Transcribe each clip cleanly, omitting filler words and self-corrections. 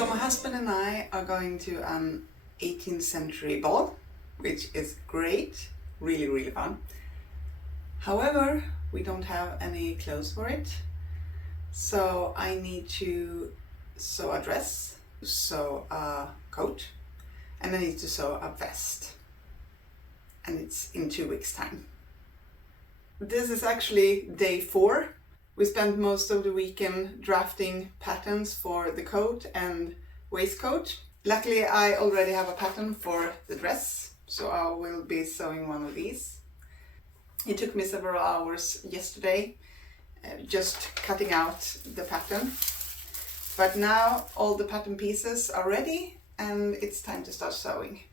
So my husband and I are going to an 18th century ball, which is great, really fun. However, we don't have any clothes for it, so I need to sew a dress, sew a coat, and I need to sew a vest. And it's in 2 weeks' time. This is actually day 4. We spent most of the weekend drafting patterns for the coat and waistcoat. Luckily, I already have a pattern for the dress, so I will be sewing one of these. It took me several hours yesterday, just cutting out the pattern. But now all the pattern pieces are ready and it's time to start sewing.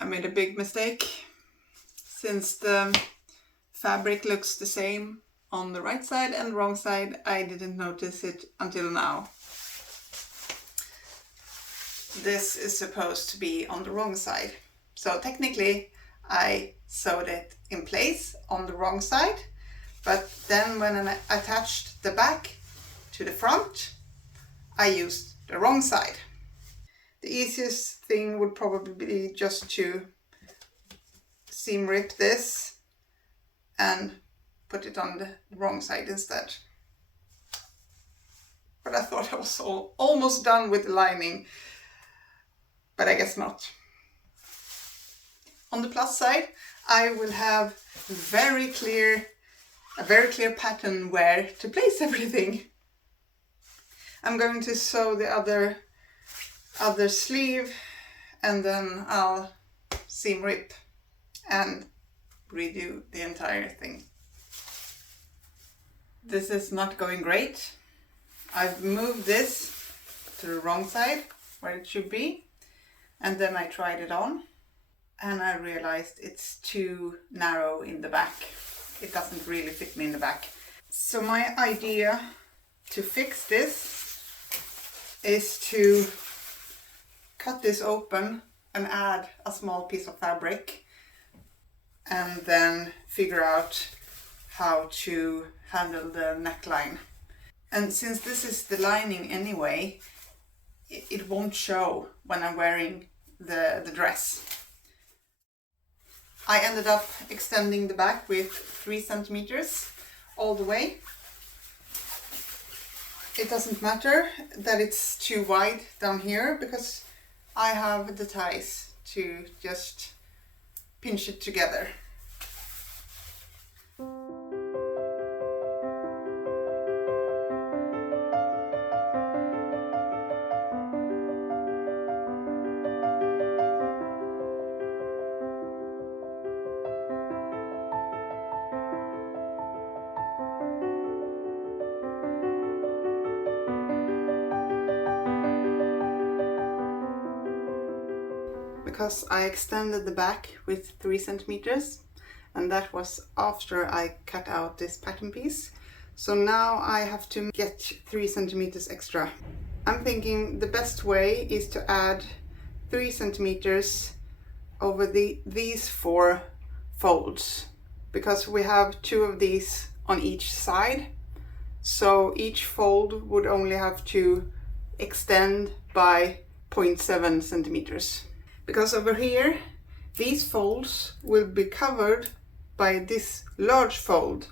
I made a big mistake. Since the fabric looks the same on the right side and the wrong side, I didn't notice it until now. This is supposed to be on the wrong side. So technically I sewed it in place on the wrong side, but then when I attached the back to the front, I used the wrong side. The easiest thing would probably be just to seam rip this and put it on the wrong side instead. But I thought I was almost done with the lining, but I guess not. On the plus side, I will have a very clear pattern where to place everything. I'm going to sew the other sleeve and then I'll seam rip and redo the entire thing. This is not going great. I've moved this to the wrong side where it should be, and then I tried it on and I realized it's too narrow in the back. It doesn't really fit me in the back. So my idea to fix this is to cut this open and add a small piece of fabric and then figure out how to handle the neckline. And since this is the lining anyway, it won't show when I'm wearing the dress. I ended up extending the back with 3 centimeters all the way. It doesn't matter that it's too wide down here because I have the ties to just pinch it together. Because I extended the back with 3 centimeters and that was after I cut out this pattern piece. So now I have to get 3 centimeters extra. I'm thinking the best way is to add 3 centimeters over these 4 folds, because we have 2 of these on each side. So each fold would only have to extend by 0.7 centimeters. Because over here, these folds will be covered by this large fold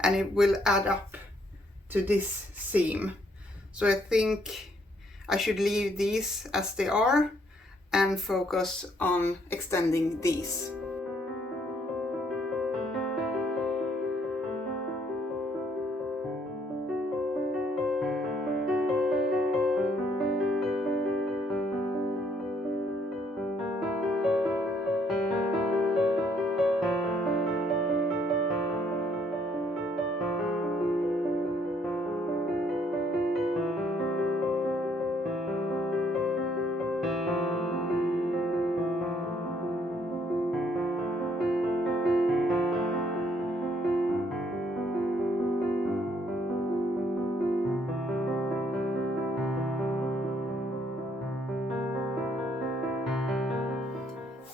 and it will add up to this seam. So I think I should leave these as they are and focus on extending these.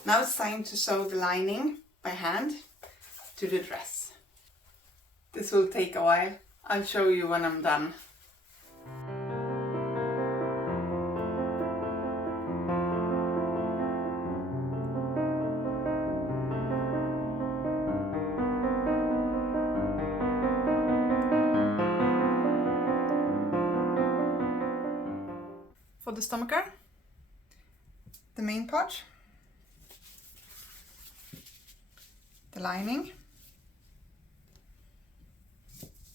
Now it's time to sew the lining by hand to the dress. This will take a while. I'll show you when I'm done. For the stomacher, the main part, the lining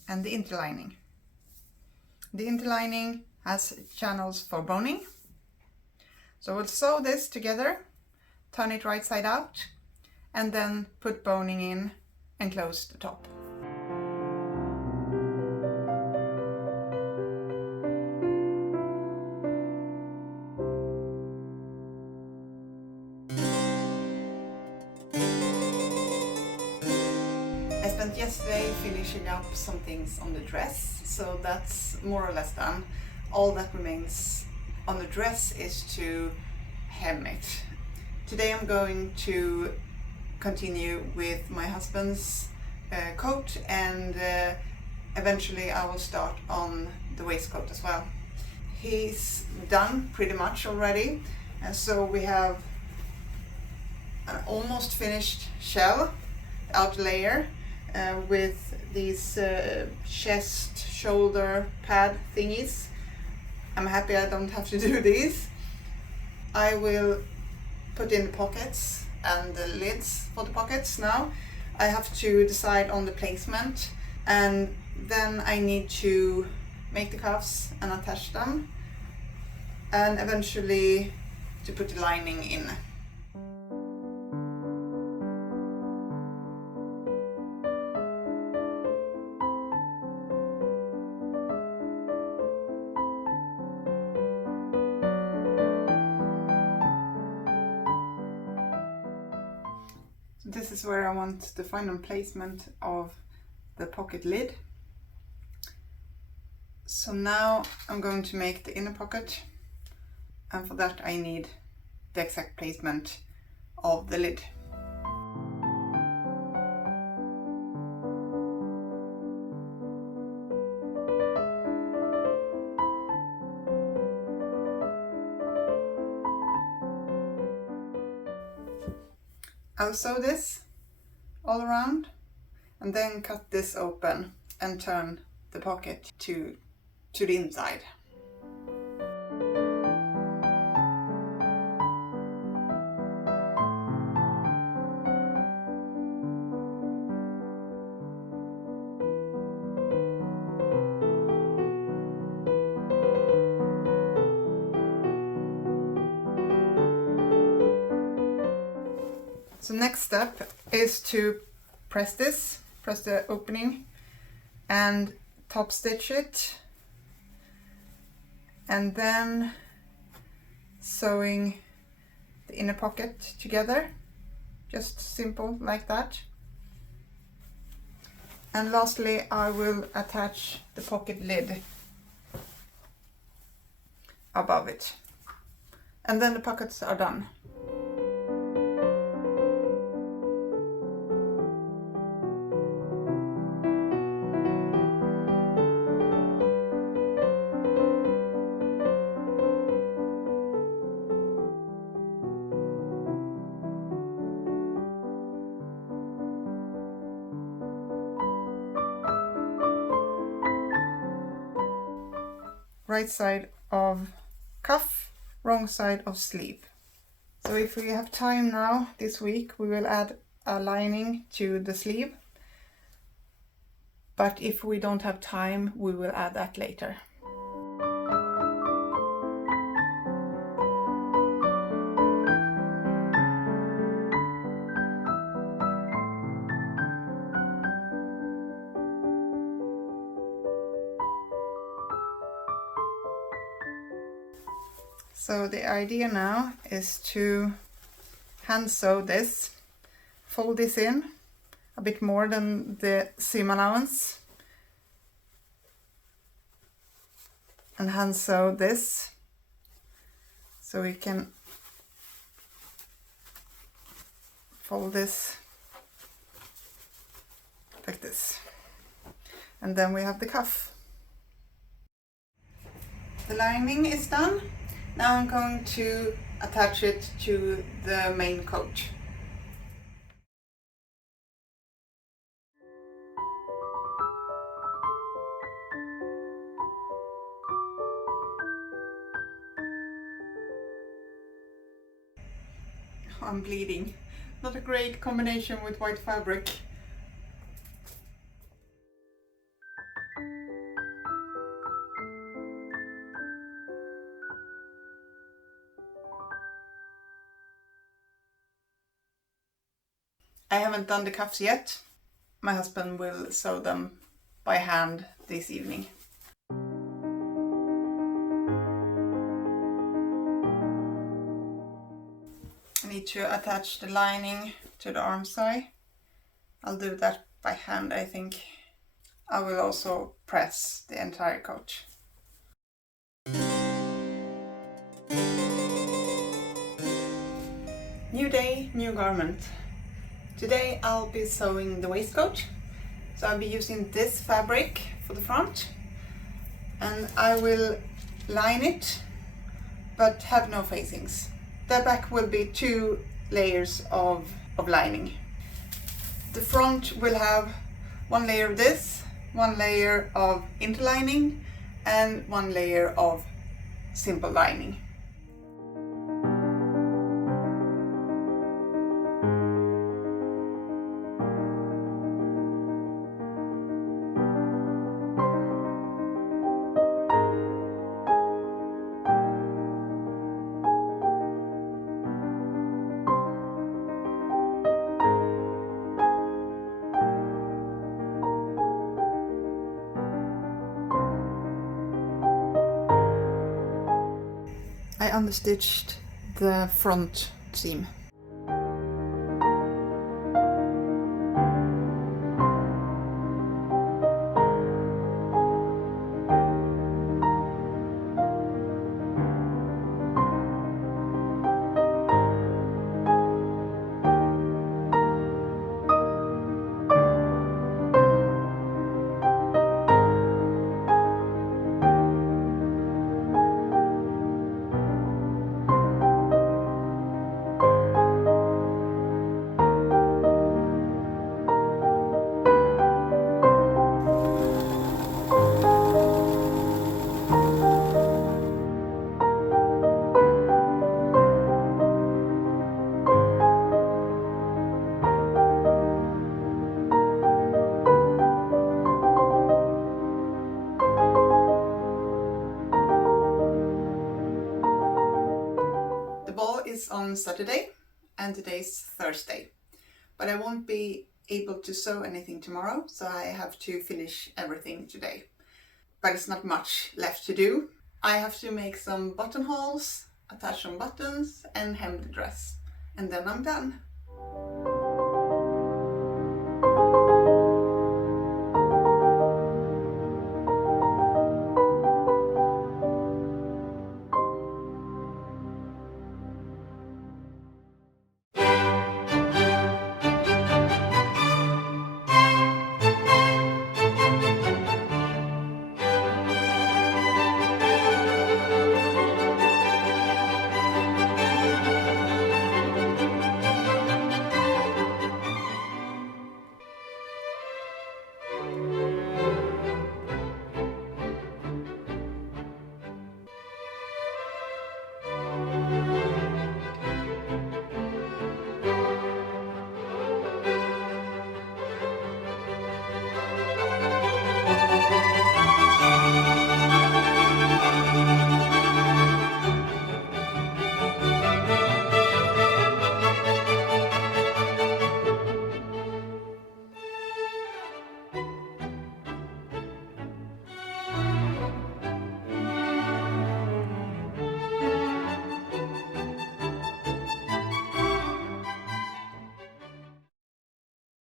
and the interlining. The interlining has channels for boning. So we'll sew this together, turn it right side out, and then put boning in and close the top. I spent yesterday finishing up some things on the dress, so that's more or less done. All that remains on the dress is to hem it. Today I'm going to continue with my husband's coat, and eventually I will start on the waistcoat as well. He's done pretty much already, and so we have an almost finished shell, outer layer, with these chest shoulder pad thingies. I'm happy I don't have to do these. I will put in the pockets and the lids for the pockets now. I have to decide on the placement, and then I need to make the cuffs and attach them, and eventually to put the lining in. This is where I want the final placement of the pocket lid. So now I'm going to make the inner pocket, and for that I need the exact placement of the lid. I'll sew this all around and then cut this open and turn the pocket to the inside. So next step is to press the opening and top stitch it, and then sewing the inner pocket together, just simple like that. And lastly I will attach the pocket lid above it, and then the pockets are done. Right side of cuff, wrong side of sleeve. So if we have time now this week, we will add a lining to the sleeve. But if we don't have time, we will add that later. So the idea now is to hand sew this, fold this in a bit more than the seam allowance, and hand sew this so we can fold this like this, and then we have the cuff. The lining is done. Now I'm going to attach it to the main coat. I'm bleeding. Not a great combination with white fabric. I haven't done the cuffs yet. My husband will sew them by hand this evening. I need to attach the lining to the arm side. I'll do that by hand, I think. I will also press the entire coat. New day, new garment. Today I'll be sewing the waistcoat. So I'll be using this fabric for the front, and I will line it but have no facings. The back will be 2 layers of lining. The front will have 1 layer of this, 1 layer of interlining, and 1 layer of simple lining. I understitched the front seam. The ball is on Saturday and today's Thursday, but I won't be able to sew anything tomorrow, so I have to finish everything today. But it's not much left to do. I have to make some buttonholes, attach some buttons and hem the dress, and then I'm done.